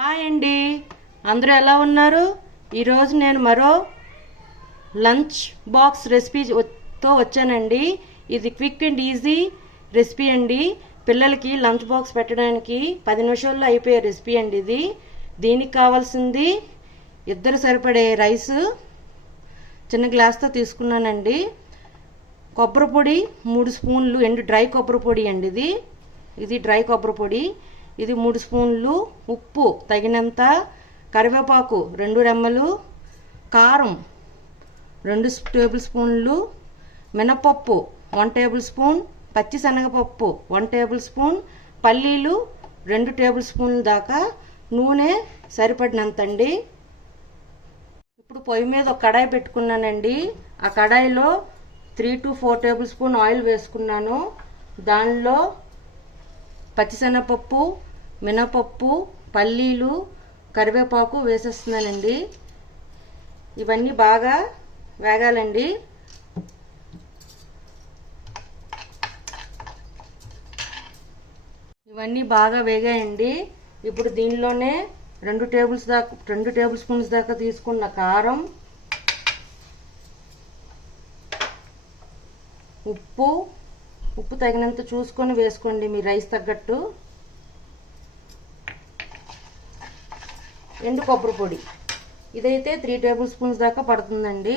Hi అండి, అందరూ ఎలా ఉన్నారు? ఈరోజు నేను మరో లంచ్ బాక్స్ రెసిపీతో వచ్చానండి. ఇది క్విక్ అండ్ ఈజీ రెసిపీ అండి. పిల్లలకి లంచ్ బాక్స్ పెట్టడానికి 10 నిమిషాల్లో అయిపోయే రెసిపీ అండి ఇది. దీనికి కావాల్సింది ఇద్దరు సరిపడే రైస్ చిన్న గ్లాస్తో తీసుకున్నానండి. కొబ్బరి పొడి 3 స్పూన్లు, డ్రై కొబ్బరి పొడి అండి ఇది డ్రై కొబ్బరి పొడి. ఇది 3 స్పూన్లు, ఉప్పు తగినంత, కరివేపాకు 2 రెమ్మలు, కారం 2 టేబుల్ స్పూన్లు, మినపప్పు 1 టేబుల్ స్పూన్, పచ్చిశనగపప్పు 1 టేబుల్ స్పూన్, పల్లీలు 2 టేబుల్ స్పూన్ల దాకా, నూనె సరిపడినంత అండి. ఇప్పుడు పొయ్యి మీద ఒక కడాయి పెట్టుకున్నానండి. ఆ కడాయిలో 3 to 4 టేబుల్ స్పూన్ ఆయిల్ వేసుకున్నాను. దానిలో పచ్చిశనగపప్పు, మినపప్పు, పల్లీలు, కరివేపాకు వేసేస్తున్నానండి. ఇవన్నీ బాగా వేగాలండి. ఇవన్నీ బాగా వేగాయండి. ఇప్పుడు దీనిలోనే 2 టేబుల్ స్పూన్స్ దాకా తీసుకున్న కారం, ఉప్పు తగినంత చూసుకొని వేసుకోండి మీ రైస్ తగ్గట్టు. ఎండు కొబ్బరి పొడి ఇదైతే 3 టేబుల్ స్పూన్స్ దాకా పడుతుందండి.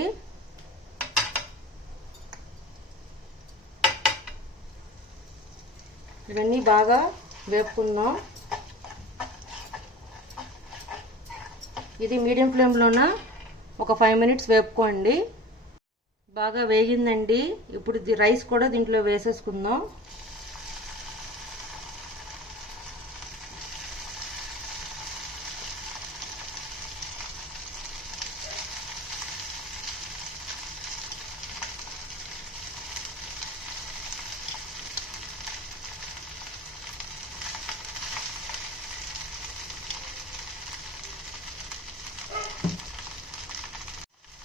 ఇవన్నీ బాగా వేపుకుందాం. ఇది మీడియం ఫ్లేమ్లోన ఒక 5 మినిట్స్ వేపుకోండి. బాగా వేగిందండి. ఇప్పుడు రైస్ కూడా దీంట్లో వేసేసుకుందాం.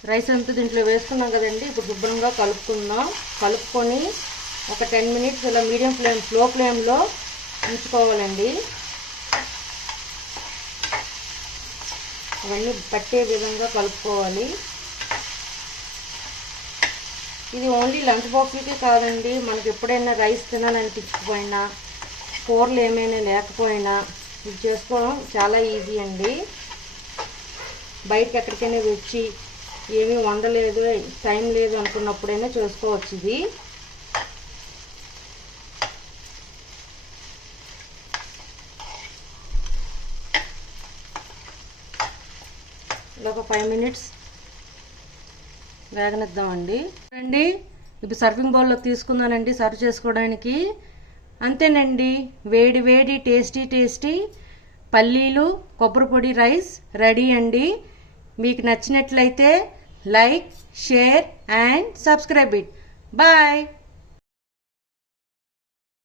రైస్ అంతా దీంట్లో వేసుకున్నాం కదండి. ఇప్పుడు శుభ్రంగా కలుపుకొని ఒక 10 మినిట్స్ ఇలా స్లో ఫ్లేమ్లో ఉంచుకోవాలండి. అవన్నీ పట్టే విధంగా కలుపుకోవాలి. ఇది ఓన్లీ లంచ్ బాక్స్కి కాదండి, మనకి ఎప్పుడైనా రైస్ తినాలనిపించకపోయినా, కూరలు ఏమైనా లేకపోయినా ఇది చేసుకోవడం చాలా ఈజీ అండి. బయటకి ఎక్కడికైనా వచ్చి ఏమీ వండలేదు, టైం లేదు అనుకున్నప్పుడైనా చేసుకోవచ్చు ఇది. ఇలా ఒక 5 మినిట్స్ వేగనిద్దామండి. ఇప్పుడు సర్వింగ్ బౌల్లో తీసుకుందానండి సర్వ్ చేసుకోవడానికి. అంతేనండి, వేడి వేడి టేస్టీ పల్లీలు కొబ్బరి పొడి రైస్ రెడీ అండి. మీకు నచ్చినట్లయితే like, share and subscribe it. Bye.